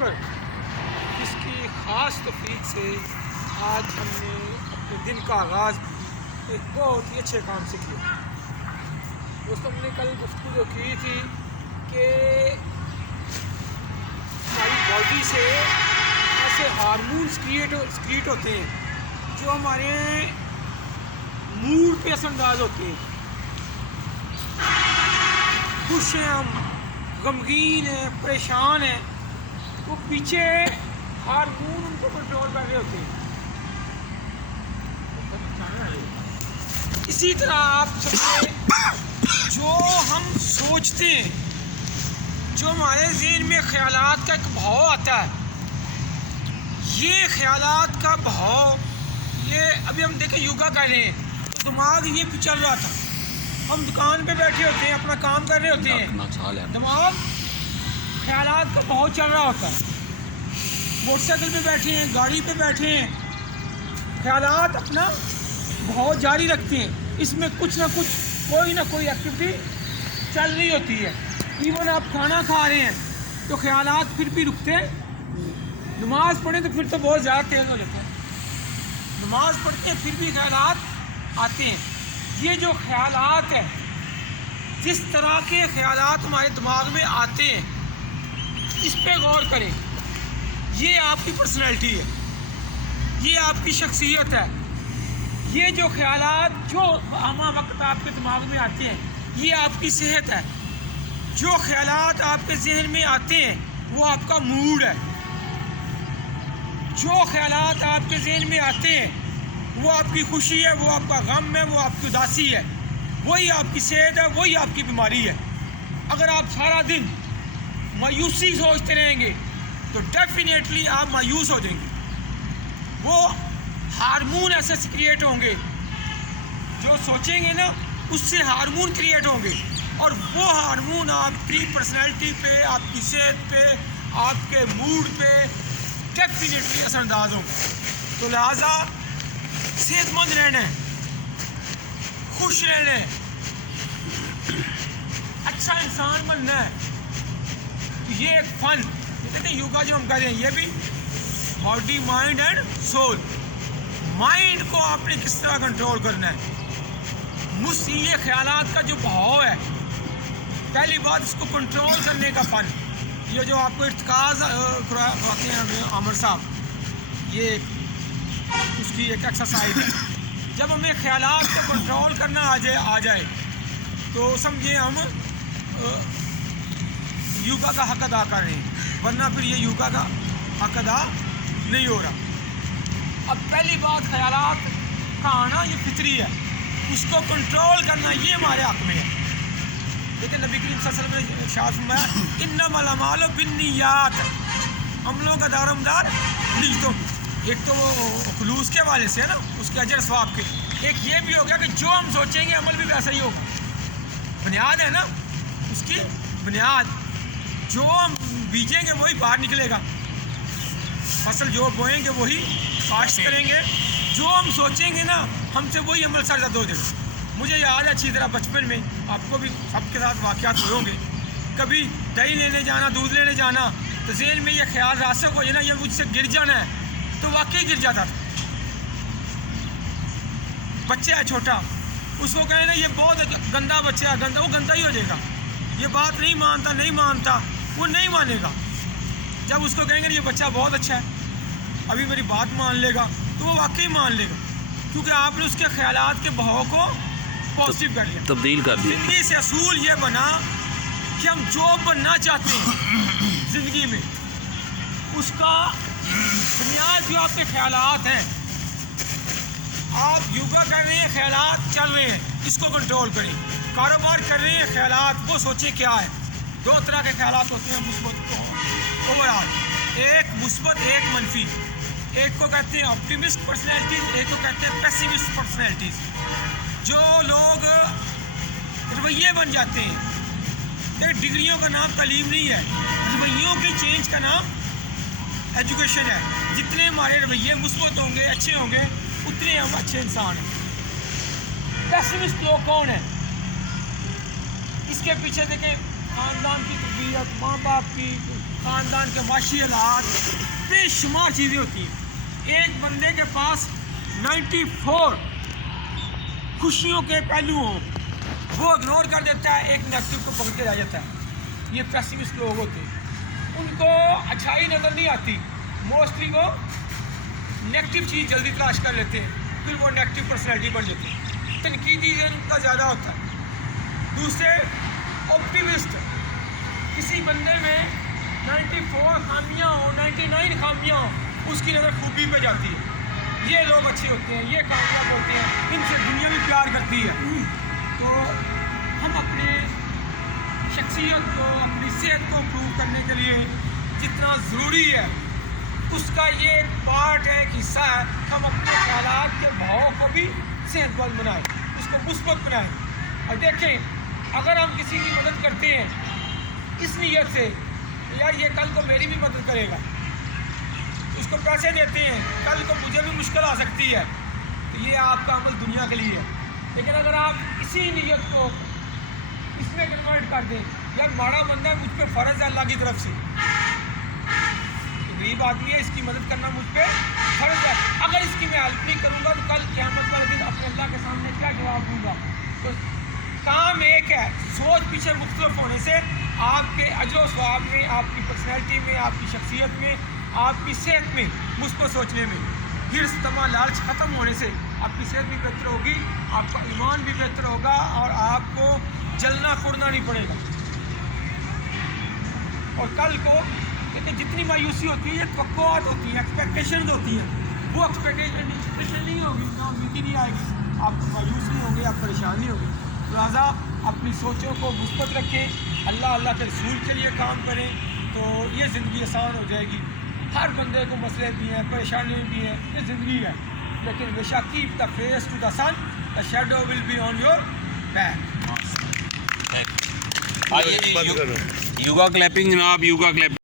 شکر اس کی خاص توفیق سے آج ہم نے اپنے دن کا آغاز بھی ایک بہت ہی اچھے کام سے کیا۔ دوستوں، ہم نے کل گفتگو جو کی تھی کہ ہماری باڈی سے ایسے ہارمونس کریٹ ہوتے ہیں جو ہمارے موڈ پہ اثر انداز ہوتے ہیں۔ خوش ہیں ہم، غمگین ہیں، پریشان ہیں، وہ پیچھے ہارمون ان کو کنٹرول کر رہے ہوتے ہیں۔ اسی طرح آپ سب سے جو ہم سوچتے ہیں، جو ہمارے ذہن میں خیالات کا ایک بہاؤ آتا ہے، یہ خیالات کا بہاؤ، یہ ابھی ہم دیکھیں یوگا کر رہے ہیں تو دماغ یہ پہ چل رہا تھا، ہم دکان پہ بیٹھے ہوتے ہیں، اپنا کام کر رہے ہوتے ہیں، دماغ خیالات کا بہاؤ چل رہا ہوتا ہے۔ موٹر سائیکل پہ بیٹھے ہیں، گاڑی پہ بیٹھے ہیں، خیالات اپنا بہاؤ جاری رکھتے ہیں، اس میں کچھ نہ کچھ کوئی نہ کوئی ایکٹیویٹی چل رہی ہوتی ہے۔ ایون آپ کھانا کھا رہے ہیں تو خیالات پھر بھی رکتے ہیں، نماز پڑھیں تو پھر تو بہت زیادہ تیز ہو جاتا ہے، نماز پڑھتے ہیں پھر بھی خیالات آتے ہیں۔ یہ جو خیالات ہیں، جس طرح کے خیالات ہمارے دماغ میں آتے ہیں، اس پہ غور کریں۔ یہ آپ کی پرسنالٹی ہے، یہ آپ کی شخصیت ہے۔ یہ جو خیالات جو ہمہ وقت آپ کے دماغ میں آتے ہیں، یہ آپ کی صحت ہے۔ جو خیالات آپ کے ذہن میں آتے ہیں وہ آپ کا موڈ ہے۔ جو خیالات آپ کے ذہن میں آتے ہیں وہ آپ کی خوشی ہے، وہ آپ کا غم ہے، وہ آپ کی اداسی ہے، وہی آپ کی صحت ہے، وہی آپ کی بیماری ہے۔ اگر آپ سارا دن مایوسی سوچتے رہیں گے تو ڈیفینیٹلی آپ مایوس ہو جائیں گے۔ وہ ہارمون ایسے کریٹ ہوں گے، جو سوچیں گے نا اس سے ہارمون کریٹ ہوں گے، اور وہ ہارمون آپ کی پرسنالٹی پہ، آپ کی صحت پہ، آپ کے موڈ پہ ڈیفینیٹلی اثر انداز ہوں گے۔ تو لہٰذا صحت مند رہنا ہے، خوش رہنا ہے، اچھا انسان بننا ہے۔ یہ ایک فن، کہتے ہیں یوگا جو ہم کر رہے ہیں، یہ بھی body, mind and civil. Mind کو آپ نے کس طرح کنٹرول کرنا ہے، یہ خیالات کا جو بہاؤ ہے، پہلی بات اس کو کنٹرول کرنے کا فن۔ یہ جو آپ کو ارتکاز کراتے ہیں عامر صاحب، یہ اس کی ایک ایکسرسائز ہے۔ جب ہمیں خیالات کو کنٹرول کرنا آ جائے تو سمجھیں ہم یوگا کا حق ادا کر رہے ہیں، ورنہ پھر یہ یوگا کا حق ادا نہیں ہو رہا۔ اب پہلی بات، خیالات کا آنا یہ فطری ہے، اس کو کنٹرول کرنا یہ ہمارے حق میں ہے۔ لیکن نبی کریم صلی اللہ علیہ وسلم نے ارشاد فرمایا انما الاعمال بالنیات، عملوں کا دار و مدار نیتوں۔ ایک تو وہ خلوص کے حوالے سے ہے نا، اس کے اجر ثواب کے، ایک یہ بھی ہو گیا کہ جو ہم سوچیں گے عمل بھی ویسا ہی ہوگا۔ بنیاد ہے نا اس کی، بنیاد جو ہم بیجیں گے وہی باہر نکلے گا، فصل جو بوئیں گے وہی کاشت کریں گے، جو ہم سوچیں گے نا ہم سے وہی عمل سرزد ہو جائے گا۔ مجھے یاد ہے اچھی طرح بچپن میں، آپ کو بھی سب کے ساتھ واقعات ہوئے ہوں گے، کبھی دہی لینے جانا، دودھ لینے جانا تو ذہن میں یہ خیال راسخ ہو جائے نا یہ مجھ سے گر جانا ہے، تو واقعی گر جاتا تھا۔ بچہ ہے چھوٹا، اس کو کہیں نا یہ بہت گندا بچہ ہے، گندا، وہ گندا ہی ہو جائے گا، یہ بات نہیں مانتا، وہ نہیں مانے گا۔ جب اس کو کہیں گے یہ بچہ بہت اچھا ہے، ابھی میری بات مان لے گا، تو وہ واقعی مان لے گا، کیونکہ آپ نے اس کے خیالات کے بہاؤ کو پازیٹیو کر لیا، تبدیل کر دیا۔ زندگی سے اصول یہ بنا کہ ہم جو بننا چاہتے ہیں زندگی میں، اس کا بنیاد جو آپ کے خیالات ہیں۔ آپ یوگا کر رہے ہیں، خیالات چل رہے ہیں، اس کو کنٹرول کریں۔ کاروبار کر رہے ہیں، خیالات وہ سوچیں کیا ہے۔ دو طرح کے خیالات ہوتے ہیں مثبت اوورآل، ایک مثبت، ایک منفی۔ ایک کو کہتے ہیں آپٹیمسٹ پرسنالٹیز، ایک کو کہتے ہیں پیسیمسٹ پرسنالٹیز۔ جو لوگ رویے بن جاتے ہیں، ایک ڈگریوں کا نام تعلیم نہیں ہے، رویوں کے چینج کا نام ایجوکیشن ہے۔ جتنے ہمارے رویے مثبت ہوں گے، اچھے ہوں گے، اتنے ہم اچھے انسان ہیں۔ پیسیمسٹ لوگ کون ہیں؟ اس کے پیچھے دیکھیں خاندان کی تربیت، ماں باپ کی خاندان کے معاشی حالات، بے شمار چیزیں ہوتی ہیں. ایک بندے کے پاس 94 خوشیوں کے پہلو ہوں، وہ اگنور کر دیتا ہے، ایک نیگیٹو کو پکڑ کے رہ جاتا ہے. یہ پیسمسٹ لوگ ہوتے ہیں، ان کو اچھائی نظر نہیں آتی، موسٹلی وہ نیگیٹو چیز جلدی تلاش کر لیتے ہیں، پھر وہ نیگیٹو پرسنالٹی بن جاتے ہیں. تنقیدی ذہن ان کا زیادہ ہوتا ہے. دوسرے آپٹیمسٹ، کسی بندے میں 94 خامیاں ہوں، 99 خامیاں ہوں، اس کی نظر خوبی پہ جاتی ہے. یہ لوگ اچھے ہوتے ہیں، یہ کامیاب ہوتے ہیں، ان سے دنیا بھی پیار کرتی ہے. تو ہم اپنے شخصیت کو، اپنی صحت کو امپروو کرنے کے لیے جتنا ضروری ہے اس کا یہ ایک پارٹ ہے، ایک حصہ ہے، ہم اپنے خیالات کے بھاؤ کو بھی صحت مند بنائیں، اس کو مثبت بنائیں. اور دیکھیں، اگر ہم کسی کی مدد کرتے ہیں اس نیت سے یار یہ کل کو میری بھی مدد کرے گا، اس کو پیسے دیتے ہیں کل کو مجھے بھی مشکل آ سکتی ہے، تو یہ آپ کا عمل دنیا کے لیے ہے. لیکن اگر آپ اسی نیت کو اس میں کنورٹ کر دیں، یار ماڑا بندہ ہے، مجھ پہ فرض ہے اللہ کی طرف سے، غریب آدمی ہے، اس کی مدد کرنا مجھ پہ فرض ہے، اگر اس کی میں ہیلپ نہیں کروں گا تو کل قیامت والے دن اپنے اللہ کے سامنے کیا جواب دوں گا. تو کام ایک ہے، سوچ پیچھے مختلف ہونے سے آپ کے اجر و ثواب میں، آپ کی پرسنالٹی میں، آپ کی شخصیت میں، آپ کی صحت میں مثبت سوچنے میں، حرص، طمع، لالچ ختم ہونے سے آپ کی صحت بھی بہتر ہوگی، آپ کا ایمان بھی بہتر ہوگا، اور آپ کو جلنا کھڑنا نہیں پڑے گا. اور کل کو کیونکہ جتنی مایوسی ہوتی ہے یہ توقعات ہوتی ہیں، ایکسپیکٹیشنز ہوتی ہیں، وہ ایکسپیکٹیشن نہیں ہوگی، اتنا امیدی نہیں آئے گی، آپ مایوس نہیں ہوں گے، آپ پریشان نہیں ہوں گے. لہٰذا اپنی سوچوں کو مثبت رکھیں، اللہ کے رسول کے لیے کام کریں، تو یہ زندگی آسان ہو جائے گی. ہر بندے کو مسئلے بھی ہیں، پریشانیاں بھی ہیں، یہ زندگی ہے، لیکن ہمیشہ keep the face to the sun, the shadow will be on your back. یوگا کلیپنگ جناب، یوگا کلیپنگ.